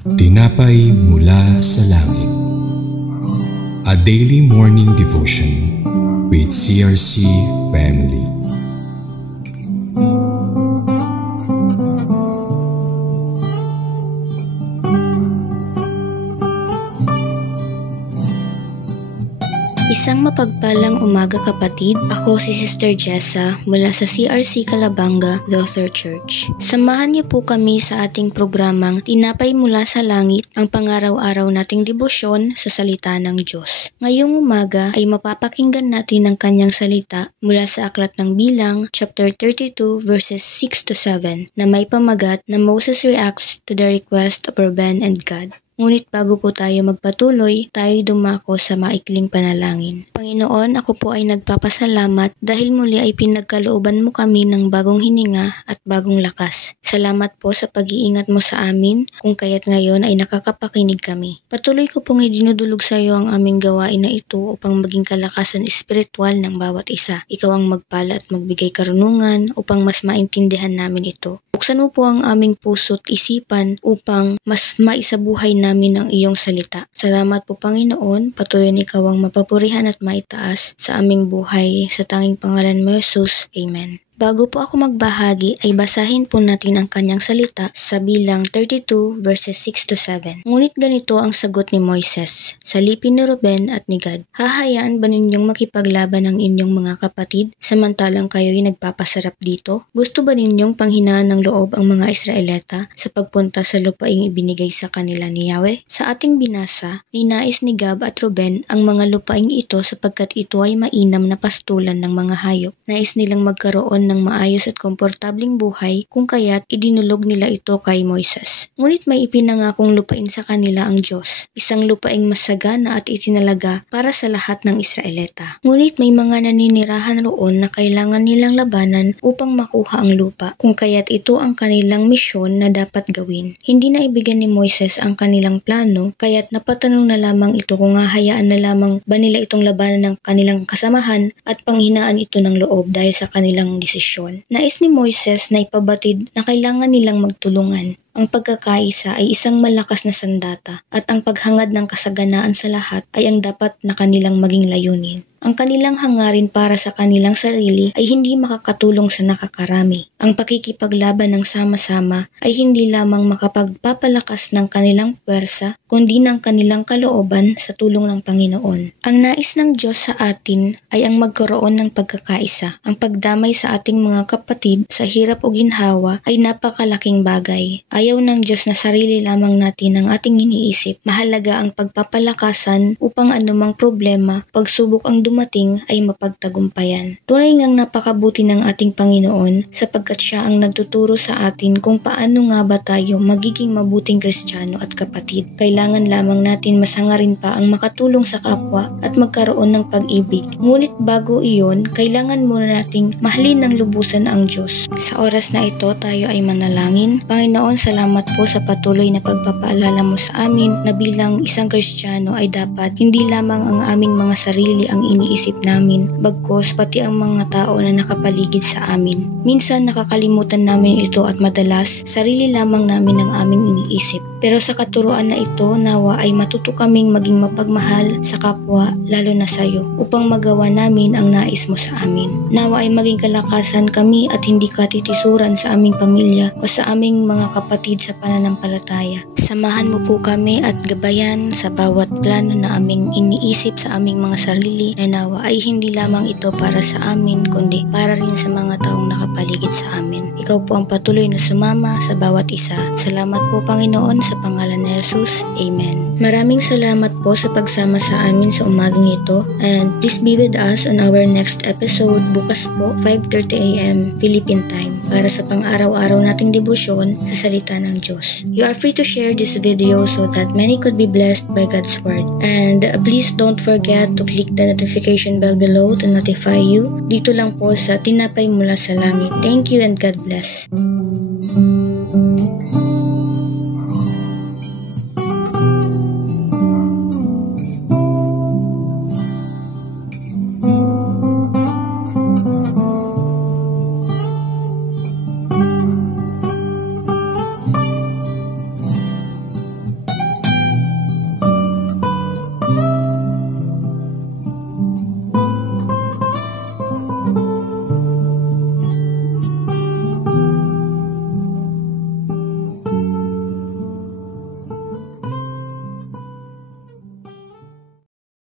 Tinapay mula sa langit. A daily morning devotion with CRC family. Isang mapagpalang umaga kapatid, ako si Sister Jessa mula sa CRC Calabanga Lutheran Church. Samahan niyo po kami sa ating programang Tinapay mula sa langit, ang pangaraw-araw nating debosyon sa salita ng Diyos. Ngayong umaga ay mapapakinggan natin ang kanyang salita mula sa Aklat ng Bilang, chapter 32 verses 6 to 7 na may pamagat na Moses reacts to the request of Reuben and Gad. Ngunit bago po tayo magpatuloy, tayo dumako sa maikling panalangin. Panginoon, ako po ay nagpapasalamat dahil muli ay pinagkalooban mo kami ng bagong hininga at bagong lakas. Salamat po sa pag-iingat mo sa amin, kung kaya't ngayon ay nakakapakinig kami. Patuloy ko pong idinudulog sa iyo ang aming gawain na ito upang maging kalakasan espiritual ng bawat isa. Ikaw ang magpala at magbigay karunungan upang mas maintindihan namin ito. Buksan mo po ang aming puso't isipan upang mas maisabuhay namin ang iyong salita. Salamat po Panginoon, patuloy na ikaw ang mapapurihan at maitaas sa aming buhay. Sa tanging pangalan mo Jesus, Amen. Bago po ako magbahagi ay basahin po natin ang kanyang salita sa Bilang 32 verses 6 to 7. Ngunit ganito ang sagot ni Moises, salipin ni Reuben at ni Gad. Hahayaan ba ninyong makipaglaban ang inyong mga kapatid samantalang kayo'y nagpapasarap dito? Gusto ba ninyong panghinaan ng loob ang mga Israelita sa pagpunta sa lupaing ibinigay sa kanila ni Yahweh? Sa ating binasa, ninais ni Gad at Reuben ang mga lupaing ito sapagkat ito ay mainam na pastulan ng mga hayop. Nais nilang magkaroon ng maayos at komportabling buhay kung kaya't idinulog nila ito kay Moises. Ngunit may ipinangakong lupain sa kanila ang Diyos, isang lupaing masagana at itinalaga para sa lahat ng Israelita. Ngunit may mga naninirahan roon na kailangan nilang labanan upang makuha ang lupa, kung kaya't ito ang kanilang misyon na dapat gawin. Hindi na ibigyan ni Moises ang kanilang plano, kaya't napatanong na lamang ito kung hahayaan na lamang ba nila itong labanan ng kanilang kasamahan at panghinaan ito ng loob dahil sa kanilang desisyon. Nais ni Moises na ipabatid na kailangan nilang magtulungan. Ang pagkakaisa ay isang malakas na sandata at ang paghangad ng kasaganaan sa lahat ay ang dapat na kanilang maging layunin. Ang kanilang hangarin para sa kanilang sarili ay hindi makakatulong sa nakakarami. Ang pakikipaglaban ng sama-sama ay hindi lamang makapagpapalakas ng kanilang puwersa, kundi ng kanilang kalooban sa tulong ng Panginoon. Ang nais ng Diyos sa atin ay ang magkaroon ng pagkakaisa. Ang pagdamay sa ating mga kapatid sa hirap o ginhawa ay napakalaking bagay. Ayaw ng Diyos na sarili lamang natin ang ating iniisip. Mahalaga ang pagpapalakasan upang anumang problema, pagsubok ang dumating ay mapagtagumpayan. Tunay ngang napakabuti ng ating Panginoon sapagkat siya ang nagtuturo sa atin kung paano nga ba tayo magiging mabuting Kristiyano at kapatid. Kailangan lamang natin masangarin pa ang makatulong sa kapwa at magkaroon ng pag-ibig. Ngunit bago iyon, kailangan muna nating mahalin ng lubusan ang Diyos. Sa oras na ito, tayo ay manalangin. Panginoon, salamat po sa patuloy na pagpapaalala mo sa amin na bilang isang Kristiyano ay dapat hindi lamang ang aming mga sarili ang iniisip namin, bagkus pati ang mga tao na nakapaligid sa amin. Minsan nakakalimutan namin ito at madalas sarili lamang namin ang aming iniisip. Pero sa katuruan na ito, nawa ay matuto kaming maging mapagmahal sa kapwa, lalo na sa iyo, upang magawa namin ang nais mo sa amin. Nawa ay maging kalakasan kami at hindi katitisuran sa aming pamilya o sa aming mga kapatid sa pananampalataya. Samahan mo po kami at gabayan sa bawat plano na aming iniisip sa aming mga sarili na nawa ay hindi lamang ito para sa amin kundi para rin sa mga taong nakapaligid sa amin. Ikaw po ang patuloy na sumama sa bawat isa. Salamat po Panginoon sa pangalan ni Jesus. Amen. Maraming salamat po sa pagsama sa amin sa umagang ito and please be with us on our next episode bukas po 5:30 AM Philippine Time para sa pang-araw-araw nating debosyon sa salita ng Diyos. You are free to share this video so that many could be blessed by God's Word. And please don't forget to click the notification bell below to notify you. Dito lang po sa Tinapay Mula sa Langit. Thank you and God bless.